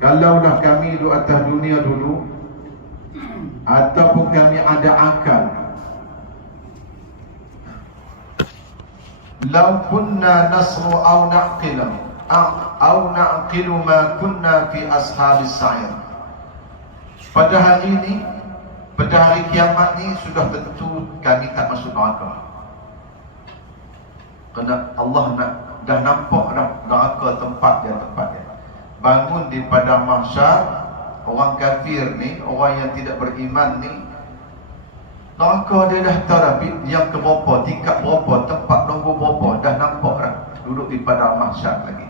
kalaulah kami di atas dunia dulu, ataupun kami ada akal, law kunna nasru aw na'qilu ma kunna fi ashabis sa'ir. Pada hari ini, pada hari kiamat ni sudah tentu kami tak masuk neraka. Kerana Allah dah nampak dah neraka tempat dia. Bangun di padang mahsyar, orang kafir ni, orang yang tidak beriman ni, neraka dia dah tahu yang ke berapa, tingkat berapa, tempat nombor berapa, dah nampak dah duduk di padang mahsyar lagi.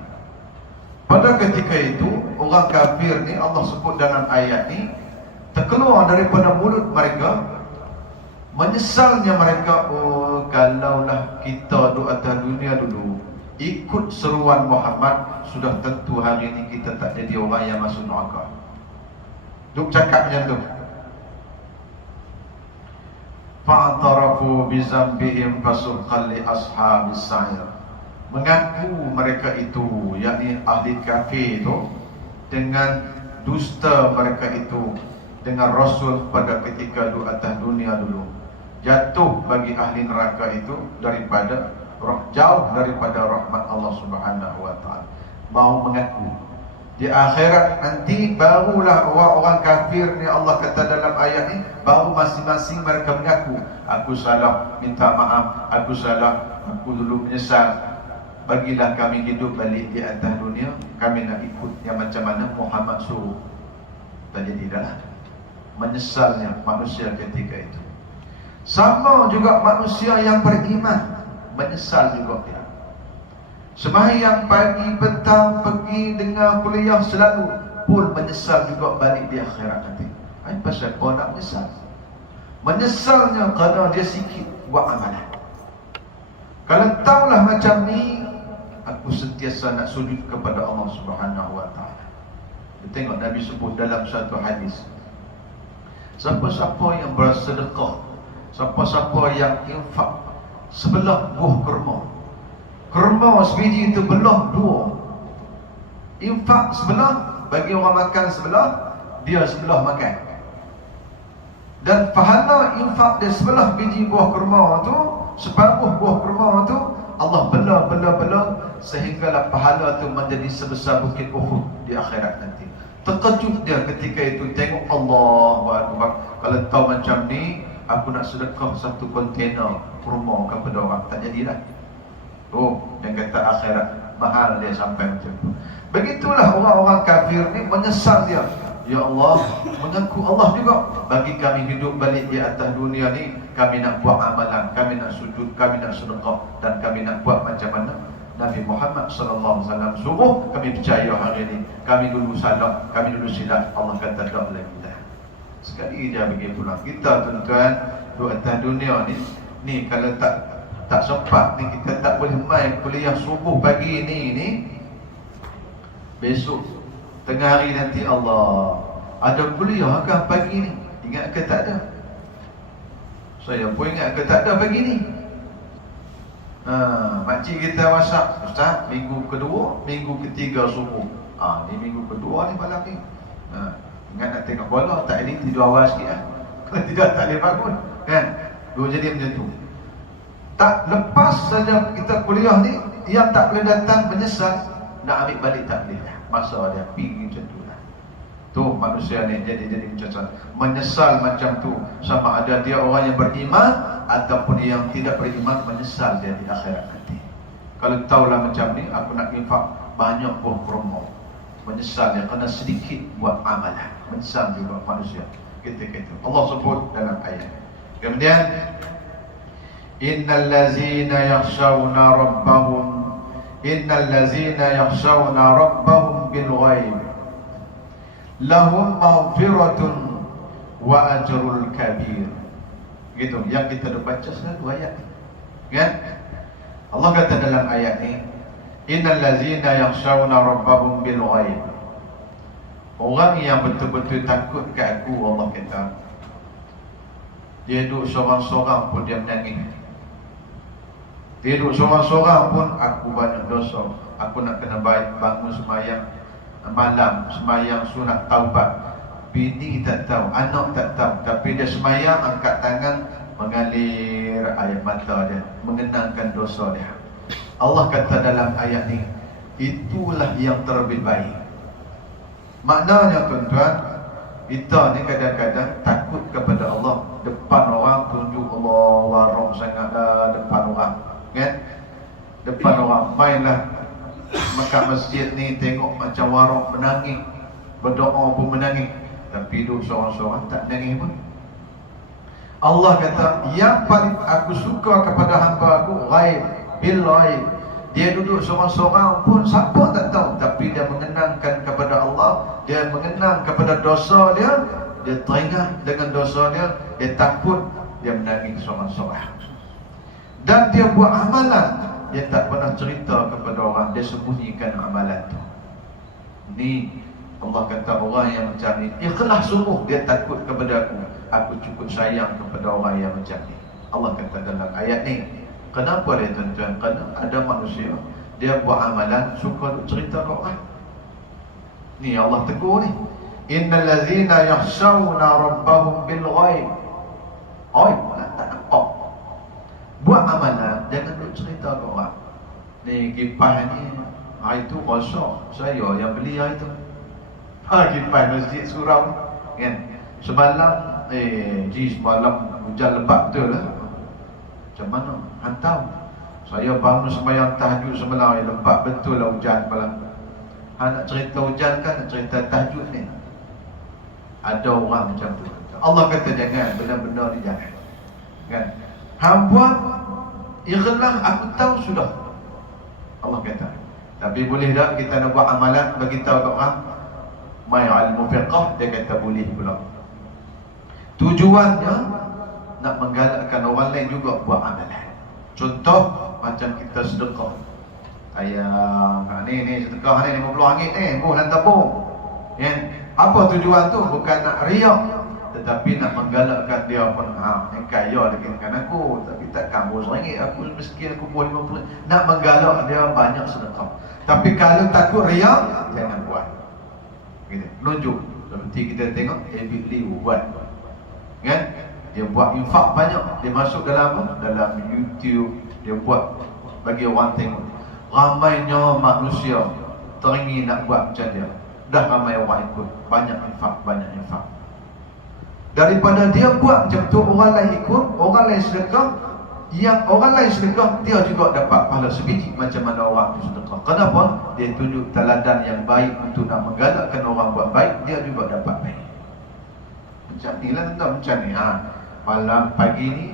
Pada ketika itu, orang kafir ni Allah sebut dalam ayat ni, terkeluar daripada mulut mereka, menyesalnya mereka, oh kalaulah kita di atas dunia dulu ikut seruan Muhammad, sudah tentu hari ini kita tak jadi orang yang masuk neraka. Duk cakap macam tu. Fa'tarafu bizambihim fasuqan li ashabis sa'ir. Mengaku mereka itu, yakni ahli kafir itu, dengan dusta mereka itu dengan Rasul pada ketika di atas dunia dulu. Jatuh bagi ahli neraka itu daripada jauh daripada rahmat Allah Subhanahu wa taala. Mau mengaku di akhirat nanti barulah orang-orang kafir ni, Allah kata dalam ayat ni, baru masing-masing mereka mengaku, aku salah, minta maaf, aku salah, aku dulu menyesal, bagilah kami hidup balik di atas dunia, kami nak ikut yang macam mana Muhammad suruh. Tak jadi dah. Menyesalnya manusia ketika itu. Sama juga manusia yang beriman, menyesal juga dia. Sembahyang pagi, petang, pergi dengar kuliah selalu, pun menyesal juga balik di akhirat nanti. Pasal kau nak menyesal? Menyesalnya kerana dia sikit buat amalan. Kalau tahulah macam ni, aku sentiasa nak sujud kepada Allah Subhanahu wa taala. Tengok Nabi sebut dalam satu hadis, siapa-siapa yang bersedekah, siapa-siapa yang infak sebelah buah kurma sebiji itu belah dua, infak sebelah, bagi orang makan sebelah, dia sebelah makan. Dan pahala infak dia sebelah biji buah kurma tu, separuh buah kurma tu, Allah bela sehinggalah pahala tu menjadi sebesar bukit Uhud di akhirat nanti. Terkejut dia ketika itu, tengok Allahu Akbar. Kalau tahu macam ni, aku nak sedekah satu kontainer kurma kepada orang, tak jadilah. Oh, yang kata akhirat mahal dia sampai macam tu. Begitulah orang-orang kafir ni, menyesal dia. Ya Allah, mengaku Allah juga, bagi kami hidup balik di atas dunia ni, kami nak buat amalan, kami nak sujud, kami nak sedekah, dan kami nak buat macam mana Nabi Muhammad sallallahu alaihi wasallam suruh. Kami percaya hari ini, kami dulu salah, kami dulu silap. Allah kata tak lagi dah. Sekali je bagi pulang. Kita tuan-tuan di atas dunia ni kalau tak sempat ni, kita tak boleh main kuliah subuh pagi ni, besok tengah hari nanti Allah ada kuliah ke pagi ni? Ingat ke tak ada? Saya pun ingat ke tak ada pagi ni. Makcik kita WhatsApp, Ustaz, minggu kedua, minggu ketiga subuh. Ni minggu kedua ni malam ni. Ingat nak tengok bola, tak ini tidur awal sikit lah. Kalau tidak tak boleh bangun kan? Dua jadi macam tu. Tak lepas saja kita kuliah ni, yang tak boleh datang menyesal, nak ambil balik tak boleh. Masa dia pergi macam tu lah. Tu manusia ni jadi macam menyesal macam tu. Sama ada dia orang yang beriman ataupun yang tidak beriman, menyesal dia di akhirat nanti. Kalau tahulah macam ni, aku nak infak banyak buah kurma, menyesal dia kerana sedikit buat amalan. Menyesal juga manusia ketika itu. Allah sebut dalam ayat. Kemudian, innal ladzina yakhshawna rabbahum bil ghaib lahum maghfiratun wa ajrul kabir. Gitu yang kita dah baca selalu ayat ni. Kan? Allah kata dalam ayat ni, innal ladzina yakhshawna rabbahum bil ghaib. Orang yang betul-betul takut ke aku, Allah kata, dia duduk seorang-seorang pun dia menangis. Dia duduk seorang-seorang pun, aku banyak dosa, aku nak kena baik, bangun sembahyang, malam semayang sunat taubat. Bini tak tahu, anak tak tahu, tapi dia semayang, angkat tangan, mengalir air mata dia, mengenangkan dosa dia. Allah kata dalam ayat ni, itulah yang terlebih baik. Maknanya tuan-tuan, kita ni kadang-kadang takut kepada Allah. Depan orang tunjuk Allah warok sangat depan orang, kan? Depan orang, mainlah Mekah masjid ni tengok macam warok menangis, berdoa pun menangis, tapi duduk seorang-seorang tak menangis pun. Allah kata, yang paling aku suka kepada hamba aku ghaib, bil ghaib. Dia duduk seorang-seorang pun siapa tak tahu, tapi dia mengenangkan kepada Allah, dia mengenang kepada dosa dia, dia teringat dengan dosa dia, dia takut, dia menangis seorang-seorang. Dan dia buat amalan, dia tak pernah cerita kepada orang, dia sembunyikan amalan tu. Ni Allah kata orang yang macam ni ikhlas sungguh, dia takut kepada aku cukup sayang kepada orang yang macam ni. Allah kata dalam ayat ni. Kenapa dia tuan-tuan? Kerana ada manusia, dia buat amalan, suka cerita ke orang. Ni Allah tegur ni, innal ladzina yakhshawna rabbahum bil ghaib. Oi, tak nampak. Buat amalan, jangan duk cerita ke orang. Ni kipas ni, itu rosak, saya yang beli itu. Kipas masjid surau kan. Semalam semalam hujan lebat betul lah. Macam mana? Hantam. Saya bangun sembahyang tahajud semalam, lebat betul lah hujan malam. Nak cerita hujan kan, nak cerita tahajud ni. Ada orang macam tu. Allah kata jangan, benda-benda ni jangan. Kan? Hang buat ikhlas, aku tahu sudah. Allah kata. Tapi boleh tak kita nak buat amalan bagi tahu kat orang? Mai ilmu fiqh, dia kata boleh pula. Tujuannya nak menggalakkan orang lain juga buat amalan. Contoh macam kita sedekah. Ayah, ni sedekah ni RM50 ni, dalam tabung. Ya. Apa tujuan tu? Bukan nak riak, tetapi nak menggalakkan dia pun, ni kaya dengan aku, tapi takkan RM100, aku miskin, aku buat RM50. Nak menggalak dia banyak sedekah. Tapi kalau takut riak, jangan buat. Gitu. Nunjuk. Seperti kita tengok David Lee buat. Kan? Dia buat infak banyak. Dia masuk dalam apa? Dalam YouTube. Dia buat bagi orang tengok. Ramainya manusia teringin nak buat macam dia. Dah ramai orang ikut. Banyak infak. Daripada dia buat macam tu, orang lain ikut, orang lain sedekah. Yang orang lain sedekah, dia juga dapat pahala sebiji macam mana orang tu sedekah. Kenapa? Dia tunjuk teladan yang baik untuk nak menggalakkan orang buat baik, dia juga dapat baik. Macam ni lah tuan, macam ni. Malam pagi ni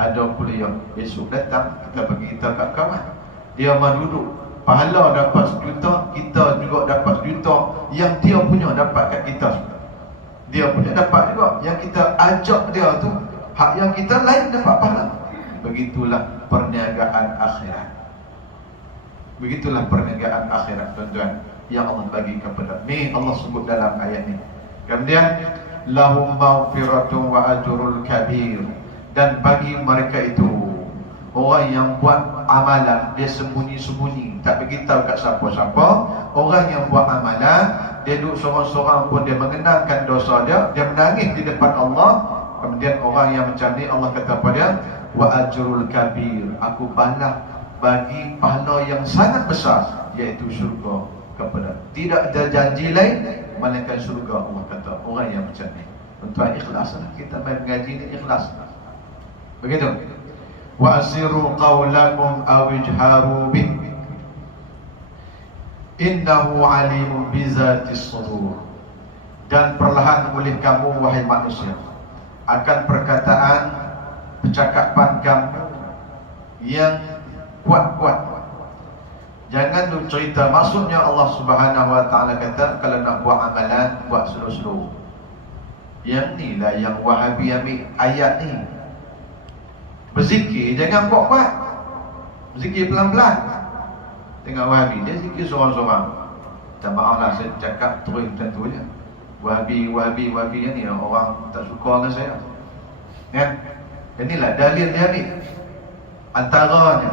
ada kuliah, besok datang kita bagi kita kat kawan. Dia mah duduk, pahala dapat 1 juta, kita juga dapat 1 juta. Yang dia punya dapat kat kita juga. Dia punya dapat juga. Yang kita ajak dia tu, hak yang kita lain dapat pahala. Begitulah perniagaan akhirat. Begitulah perniagaan akhirat tuan-tuan yang Allah bagi kepada. Ni Allah sebut dalam ayat ni. Kemudian lahum maghfiratun wa ajrul kabir, dan bagi mereka itu orang yang buat amalan, dia sembunyi-sembunyi, tak beritahu kat siapa-siapa. Orang yang buat amalan, dia duduk seorang-seorang pun, dia mengenangkan dosa dia, dia menangis di depan Allah. Kemudian orang yang macam ni, Allah kata pada wa ajrul kabir, aku balas bagi pahala yang sangat besar, iaitu syurga kepada. Tidak ada janji lain melainkan syurga. Allah kata orang yang macam ni. Tuan ikhlas lah. Kita main mengaji ni ikhlas. Begitu. Wa asiru qawlakum aw ijharu bih innahu alimun bizatis sudur. Dan perlahan oleh kamu wahai manusia akan perkataan, percakapan kamu yang kuat-kuat. Jangan tu cerita. Maksudnya Allah Subhanahu Wa Taala kata kalau nak buat amalan, buat slow-slow. Yang ni lah yang Wahabi ambil ayat ni. Berzikir jangan kuat-kuat, berzikir pelan-pelan. Tengok Wahabi, dia zikir seorang-seorang. Tak maaf lah saya cakap terus macam tu je. Wahabi ni orang tak suka dengan saya. Kan? Inilah dalil dia ni. Antaranya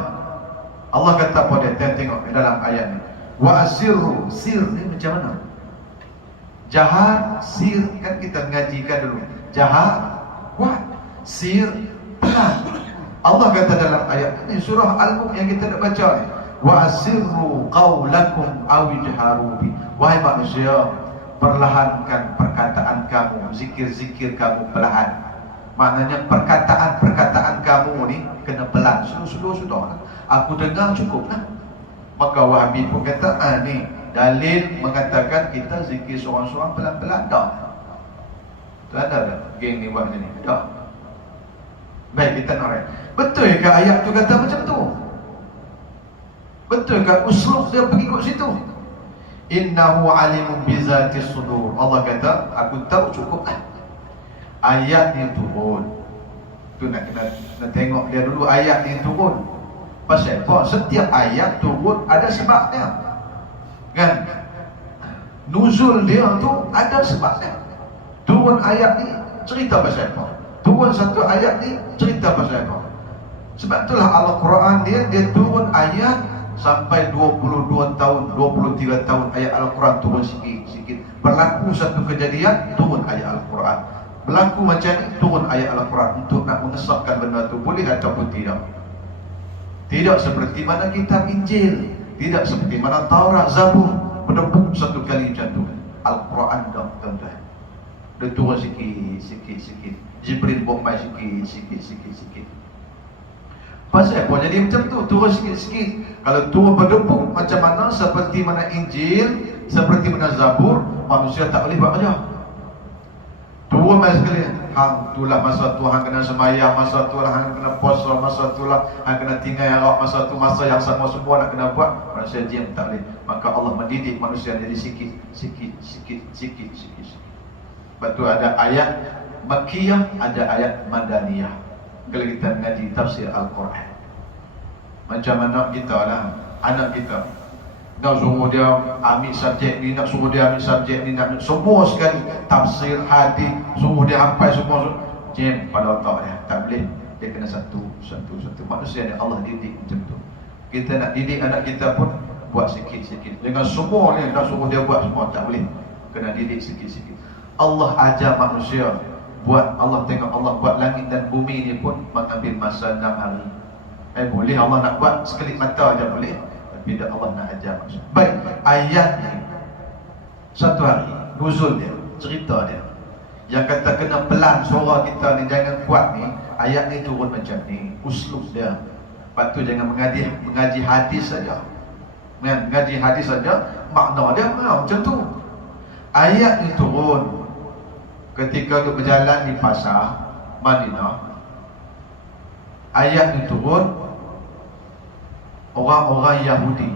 Allah kata pada dia, tengok dalam ayat ni, wa asirru, sir ni macam mana? Jahat, sir, kan kita mengajikan dulu. Jahat, kuat. Sir, pelan. Allah kata dalam ayat ini, surah Al-Mulk yang kita nak baca ni, wa asirru qawlakum aw ijharu bi. Wahai manusia, perlahankan perkataan kamu, zikir-zikir kamu perlahan. Maknanya perkataan-perkataan kamu ni kena pelan. Sudah. Aku dengar cukup lah. Maka Wahabi pun kata, ni dalil mengatakan kita zikir seorang-seorang pelan-pelan. Tak. Tak ada geng ni buat macam ni. Tak. Baik, kita norek. Betul ke ayat tu kata macam tu? Betul ke uslub dia pergi kat situ? Innahu alimun bizatis sudur. Allah kata, aku tahu cukup lah. Ayat ni turun. Tu nak tengok dia dulu ayat ni turun. Pasal apa? Setiap ayat turun ada sebabnya. Kan? Nuzul dia tu ada sebabnya. Turun ayat ni cerita pasal apa? Turun satu ayat ni cerita pasal apa? Sebab itulah Al-Quran dia turun ayat sampai 22 tahun, 23 tahun ayat Al-Quran turun sikit-sikit. Berlaku satu kejadian, turun ayat Al-Quran. Berlaku macam ni, turun ayat Al-Quran untuk nak mengesahkan benda tu boleh ataupun tidak. Tidak seperti mana kitab Injil, tidak seperti mana Taurat, Zabur, berdebuk satu kali macam tu. Al-Quran dah, tuan-tuan. Dia turun sikit-sikit. Jibril buat sikit-sikit. Pasal apa jadi macam tu? Turun sikit-sikit. Kalau turun berdebuk macam mana, seperti mana Injil, seperti mana Zabur, manusia tak boleh buat macam. Turun mai sekali. Hang itulah masa tu hang kena sembahyang, masa tu lah hang kena puasa, masa tu lah hang kena tinggal arak, masa tu masa yang sama semua nak kena buat. Manusia diam tak boleh. Maka Allah mendidik manusia jadi sikit. Sebab tu ada ayat Makkiyah, ada ayat Madaniyah. Kalau kita mengaji tafsir Al-Quran, macam anak kita lah, anak kita nak suruh dia ambil subjek ni, nak suruh dia ambil subjek ni, nak semua sekali tafsir, hadis, suruh dia hafal semua, jam pada otak dia. Tak boleh. Dia kena satu. Manusia ni Allah didik macam tu. Kita nak didik anak kita pun buat sikit-sikit. Dengan semua ni nak suruh dia buat semua, tak boleh. Kena didik sikit-sikit. Allah ajar manusia buat. Allah tengok Allah buat langit dan bumi ni pun mengambil masa 6 hari. Boleh Allah nak buat sekelip mata aja boleh. Tapi dah Allah nak ajar manusia. Baik, ayat ni satu hari nuzul dia, cerita dia. Yang kata kena pelan suara kita ni, jangan kuat ni. Ayat ni turun macam ni, uslub dia. Lepas tu jangan mengaji hadis saja. Mengaji hadis saja, makna dia macam tu. Ayat ni turun ketika tu berjalan di pasar Madinah. Ayat ni turun, orang-orang Yahudi,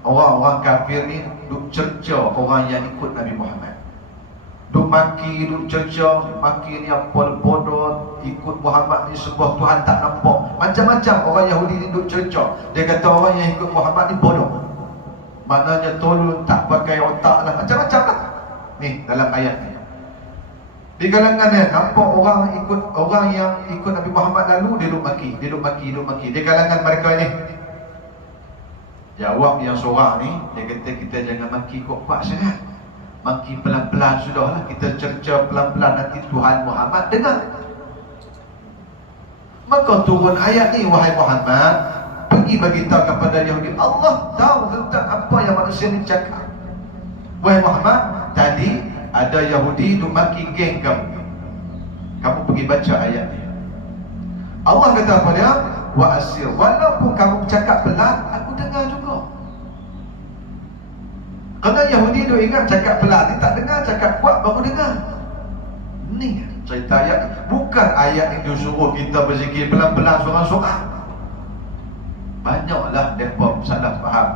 orang-orang kafir ni duk cerca orang yang ikut Nabi Muhammad. Duk maki, duk cerca, maki ni apa bodoh, ikut Muhammad ni sebuah Tuhan tak nampak. Macam-macam orang Yahudi ni duk cerca. Dia kata orang yang ikut Muhammad ni bodoh. Maknanya tolong tak pakai otak lah, macam-macam lah. Ni dalam ayat ni. Di kalangan dia nampak orang yang ikut Nabi Muhammad lalu, dia duk maki. Di kalangan mereka ni, jawab yang seorang ni, dia kata kita jangan maki kuat-kuat sangat. Maki pelan-pelan sudahlah, kita cerca pelan-pelan, nanti Tuhan Muhammad dengar. Maka turun ayat ni, wahai Muhammad, pergi beritahu kepada Yahudi, Allah tahu tentang apa yang manusia ni cakap. Wahai Muhammad, tadi ada Yahudi duk maki geng kamu pergi baca ayat ni. Allah kata apa dia? Wa asir, walaupun kamu bercakap pelan, aku dengar juga. Kerana Yahudi duk ingat cakap pelan ni tak dengar, cakap kuat baru dengar. Ni cerita ayat ni. Bukan ayat ni disuruh kita berzikir pelan-pelan seorang-seorang. Banyaklah mereka salah faham.